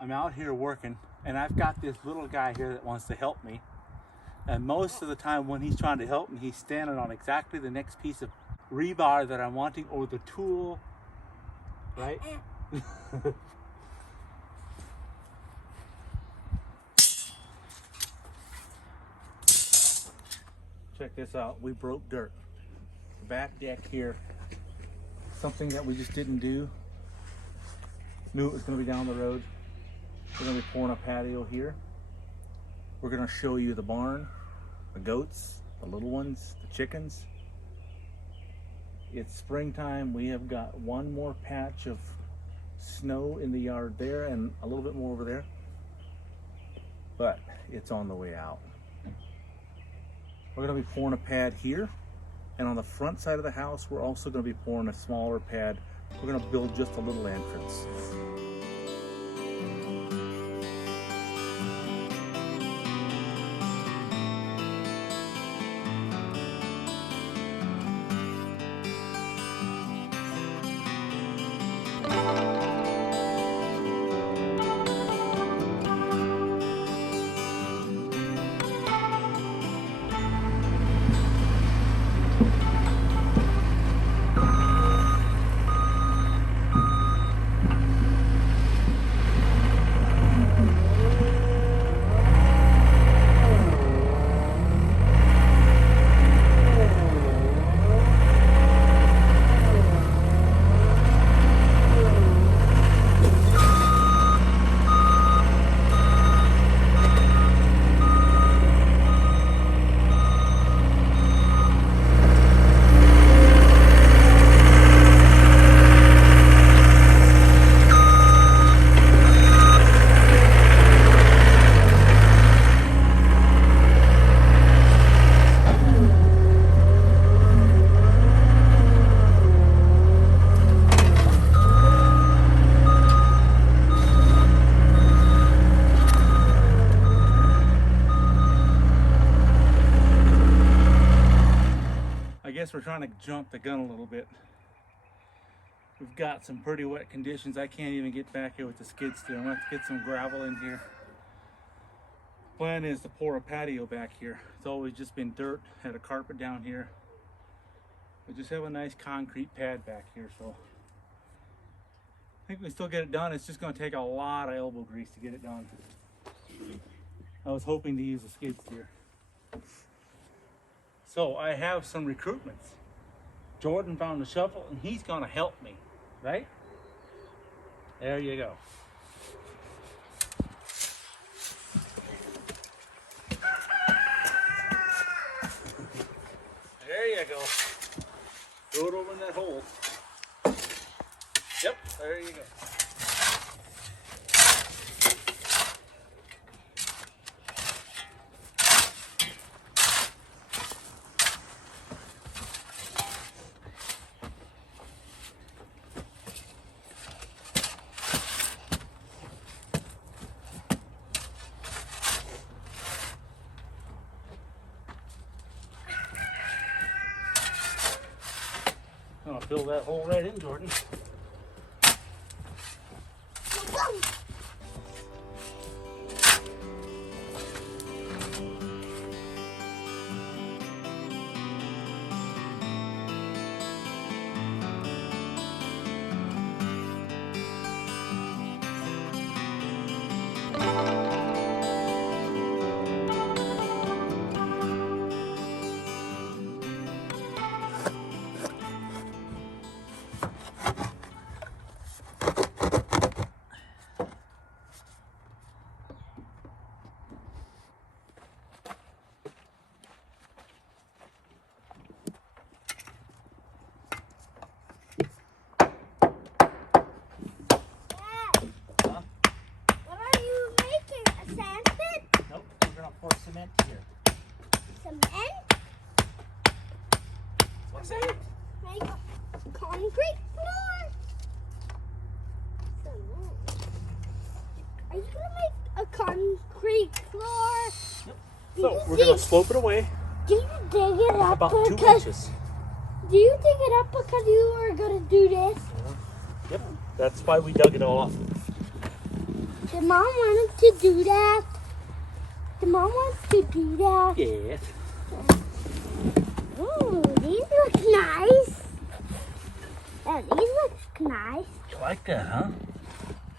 I'm out here working, and I've got this little guy here that wants to help me. And most of the time when he's trying to help me, he's standing on exactly the next piece of rebar that I'm wanting, or the tool, right? Check this out, we broke dirt. Back deck here, something that we just didn't do. Knew it was gonna be down the road. We're gonna be pouring a patio here. We're gonna show you the barn, the goats, the little ones, the chickens. It's springtime. We have got one more patch of snow in the yard there and a little bit more over there, but it's on the way out. We're gonna be pouring a pad here, and on the front side of the house, we're also gonna be pouring a smaller pad. We're gonna build just a little entrance. I guess we're trying to jump the gun a little bit. We've got some pretty wet conditions. I can't even get back here with the skid steer. I'm gonna have to get some gravel in here. Plan is to pour a patio back here. It's always just been dirt, had a carpet down here. We just have a nice concrete pad back here, so I think we can still get it done. It's just gonna take a lot of elbow grease to get it done. I was hoping to use a skid steer. So I have some recruitments. Jordan found the shovel and he's gonna help me, right? There you go. There you go. Throw it over in that hole. Yep, there you go. I'll fill that hole right in, Jordan. Cement here. Cement? What's We're that? gonna make a concrete floor. Cement. Are you gonna make a concrete floor? Yep. So we're gonna slope it away Do you dig it up about 2 because? inches. Do you dig it up because you were gonna do this? Yep. That's why we dug it all off. The mom wanted to do that. The mom wants to do that. Yes. Ooh, these look nice. Yeah, these look nice. You like that, huh?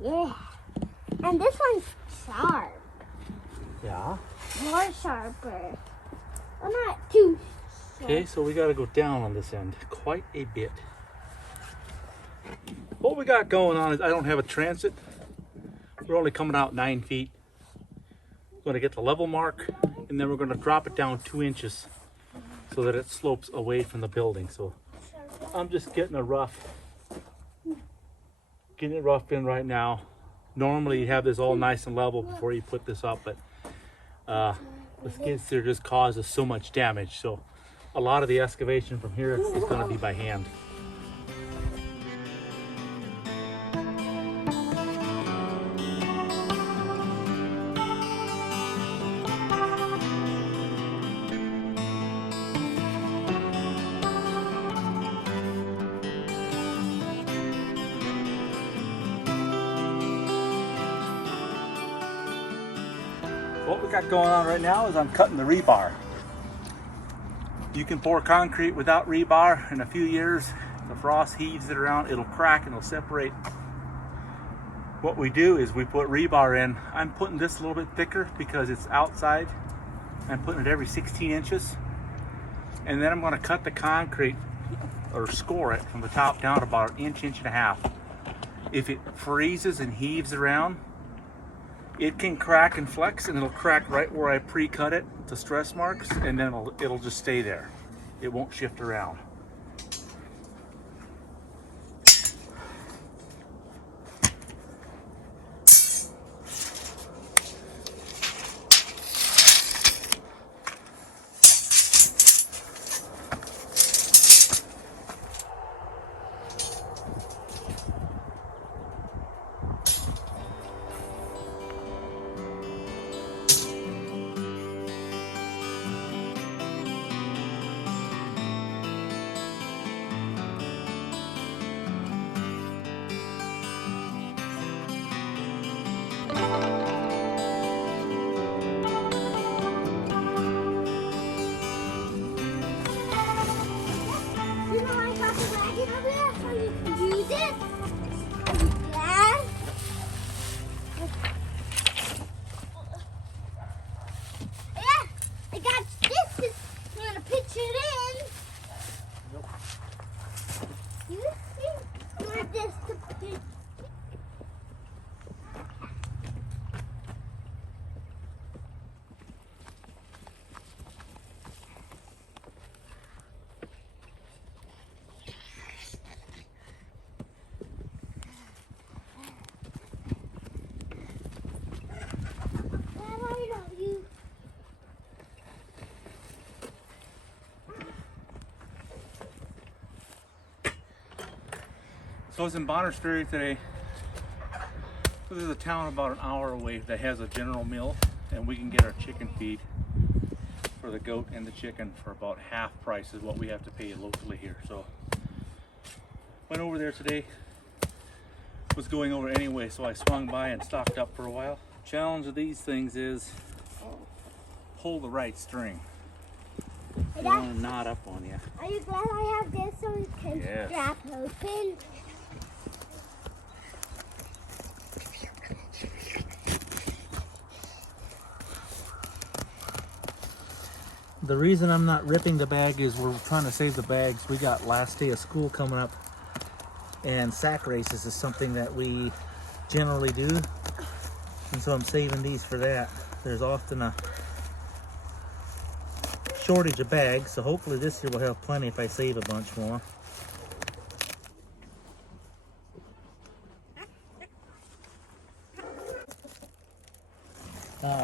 Yeah. And this one's sharp. Yeah. More sharper. Well, not too sharp. Okay, so we got to go down on this end quite a bit. What we got going on is I don't have a transit. We're only coming out 9 feet. We're going to get the level mark, and then we're going to drop it down 2 inches so that it slopes away from the building. So I'm just getting it rough in right now. Normally you have this all nice and level before you put this up, but the skid steer just causes so much damage. So a lot of the excavation from here is going to be by hand. What we got going on right now is I'm cutting the rebar. You can pour concrete without rebar. In a few years, the frost heaves it around, it'll crack and it'll separate. What we do is we put rebar in. I'm putting this a little bit thicker because it's outside. I'm putting it every 16 inches. And then I'm going to cut the concrete or score it from the top down about 1 inch, 1.5 inches. If it freezes and heaves around, it can crack and flex, and it'll crack right where I pre-cut it to stress marks, and then it'll just stay there. It won't shift around. You know I got the wagon over there so you can use it? Yeah. Yeah, I got this. I'm gonna pitch it in. You see where this to pitch? So I was in Bonner's Ferry today. So there's a town about an hour away that has a general mill, and we can get our chicken feed for the goat and the chicken for about half price is what we have to pay locally here. So went over there today. Was going over anyway, so I swung by and stocked up for a while. Challenge of these things is pull the right string. They want to knot up on you. Are you glad I have this so we can Yes. strap open? The reason I'm not ripping the bag is we're trying to save the bags. We got last day of school coming up, and sack races is something that we generally do, and so I'm saving these for that. There's often a shortage of bags, so hopefully this year we'll have plenty if I save a bunch more.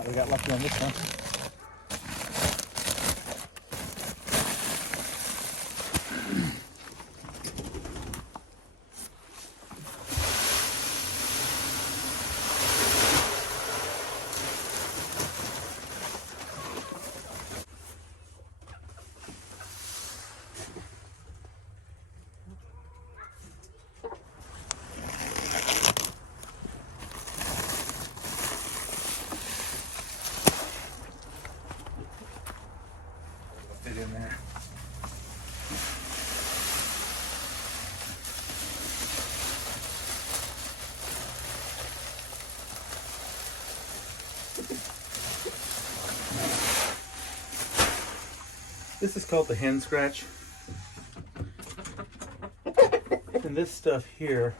We got lucky on this one. This is called the hen scratch. And this stuff here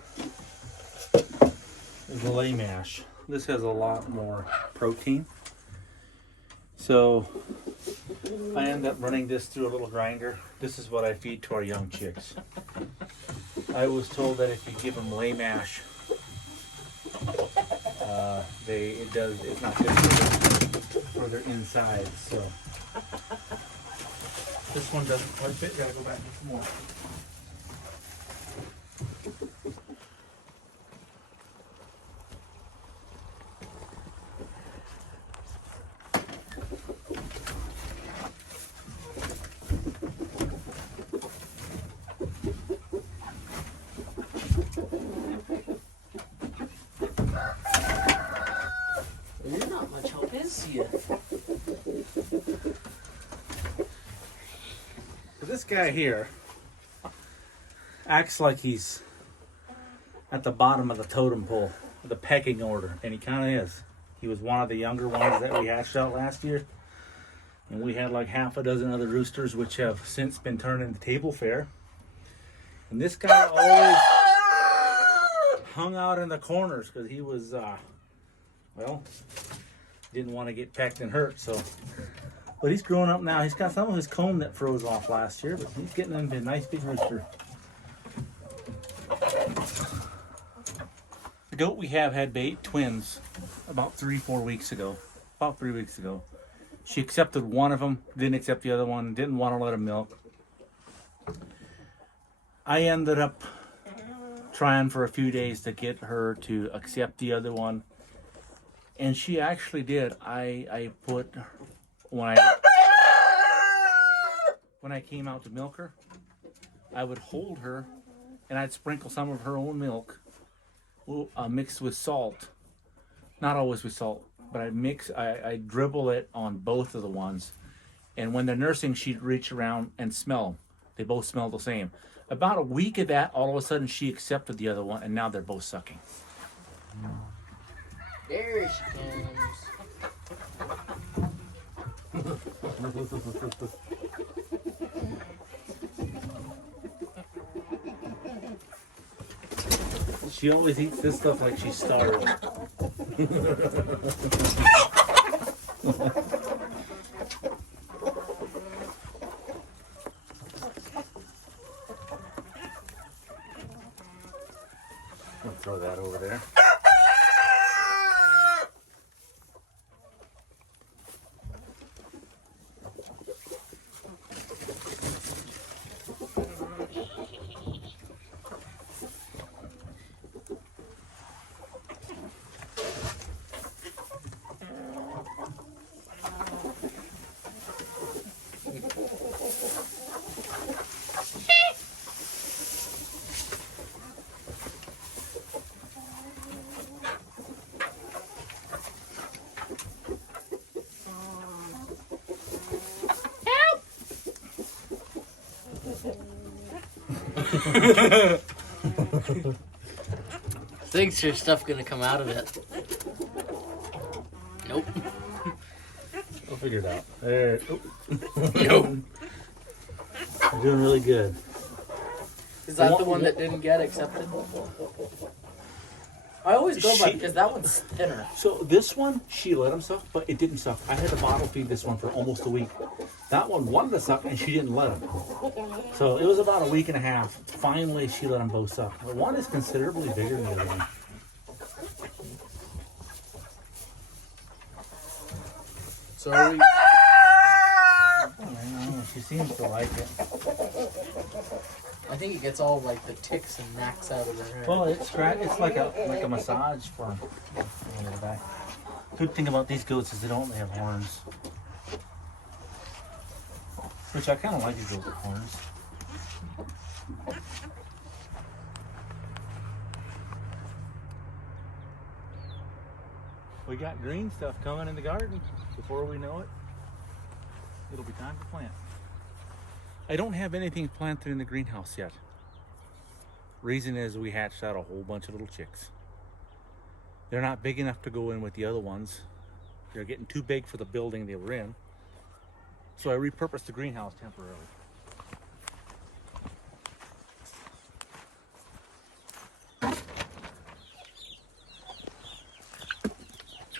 is the lay mash. This has a lot more protein. So I end up running this through a little grinder. This is what I feed to our young chicks. I was told that if you give them lay mash, it's not good for their insides. So this one doesn't quite fit. Gotta go back and some more. You're not much help, is you? This guy here acts like he's at the bottom of the totem pole, the pecking order, and he kind of is. He was one of the younger ones that we hatched out last year, and we had like half a dozen other roosters, which have since been turned into table fare. And this guy always hung out in the corners because he was, didn't want to get pecked and hurt. So, but he's growing up now. He's got some of his comb that froze off last year, but he's getting into a nice big rooster. The goat we have had bait twins about 3-4 weeks ago. About 3 weeks ago. She accepted one of them, didn't accept the other one, didn't want to let him milk. I ended up trying for a few days to get her to accept the other one. And she actually did. I put, when I came out to milk her, I would hold her and I'd sprinkle some of her own milk mixed with salt. Not always with salt, but I dribble it on both of the ones. And when they're nursing, she'd reach around and smell. They both smell the same. About a week of that, all of a sudden she accepted the other one, and now they're both sucking. There she comes. She always eats this stuff like she's starved. I'll throw that over there. Thinks there's stuff gonna come out of it. Nope. We'll figure it out. There. Nope. You're doing really good. Is that the one that didn't get accepted? I always go by because that one's thinner. So this one, she let him suck, but it didn't suck. I had to bottle feed this one for almost a week. That one wanted to suck, and she didn't let him. So it was about a week and a half. Finally, she let them both suck. But one is considerably bigger than the other one. So are we... I don't know, she seems to like it. I think it gets all like the ticks and knacks out of her head. Well, it's like a massage for the back. Good thing about these goats is they don't have horns. Which I kind of like these goats with horns. We got green stuff coming in the garden. Before we know it, it'll be time to plant. I don't have anything planted in the greenhouse yet. Reason is we hatched out a whole bunch of little chicks. They're not big enough to go in with the other ones. They're getting too big for the building they were in. So I repurposed the greenhouse temporarily.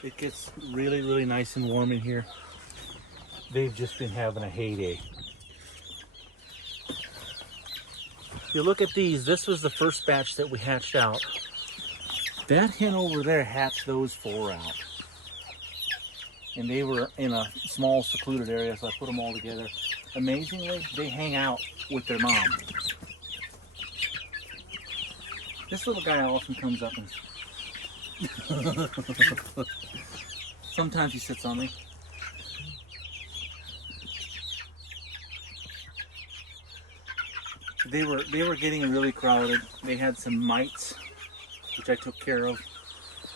It gets really, really nice and warm in here. They've just been having a heyday. If you look at these, this was the first batch that we hatched out. That hen over there hatched those 4 out. And they were in a small secluded area, so I put them all together. Amazingly, they hang out with their mom. This little guy often comes up and sometimes he sits on me. They were getting really crowded. They had some mites, which I took care of.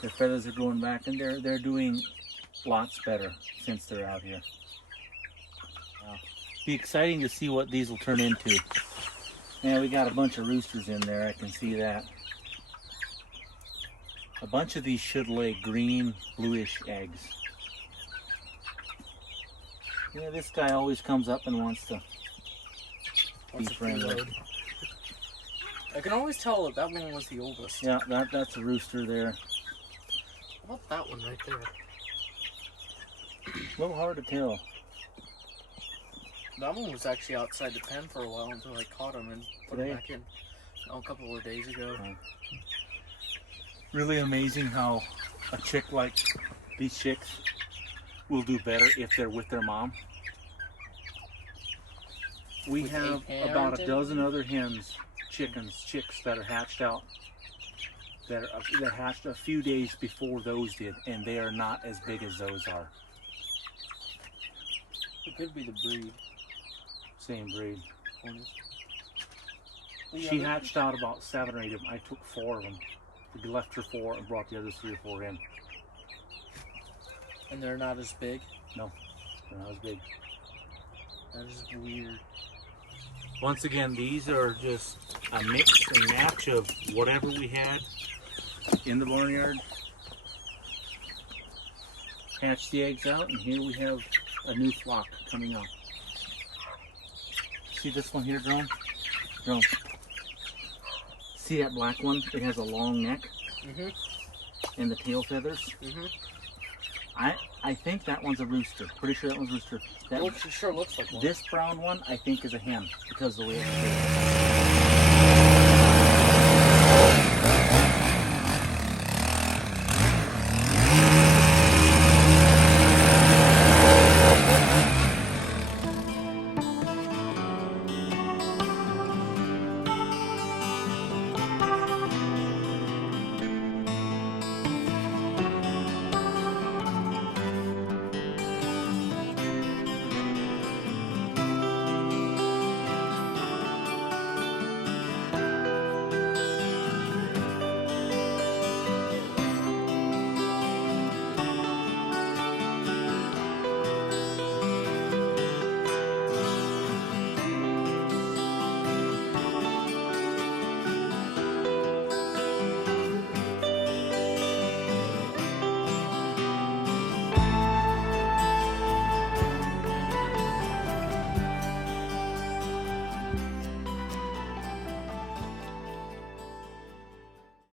Their feathers are growing back, and they're doing lots better since they're out here. Be exciting to see what these will turn into. Yeah, we got a bunch of roosters in there. I can see that. A bunch of these should lay green, bluish eggs. Yeah, this guy always comes up and wants to be friendly. I can always tell that that one was the oldest. Yeah, that's a rooster there. How about that one right there? A little hard to tell. That one was actually outside the pen for a while until I caught him and put him back in. Oh, a couple of days ago. Really amazing how a chick like these chicks will do better if they're with their mom. We With have about a dozen other hens, chicks that are hatched out. That hatched a few days before those did, and they are not as big as those are. It could be the breed. Same breed. Yeah, She hatched out about 7 or 8 of them. I took 4 of them. We left her 4 and brought the other 3 or 4 in. And they're not as big? No, they're not as big. That is weird. Once again, these are just a mix and match of whatever we had in the barnyard. Hatched the eggs out, and here we have a new flock coming up. See this one here, Drone? Drone. See that black one? It has a long neck and the tail feathers. I think that one's a rooster. Pretty sure that one's a rooster. That It sure looks like one. This brown one, I think, is a hen because of the way it's shaped.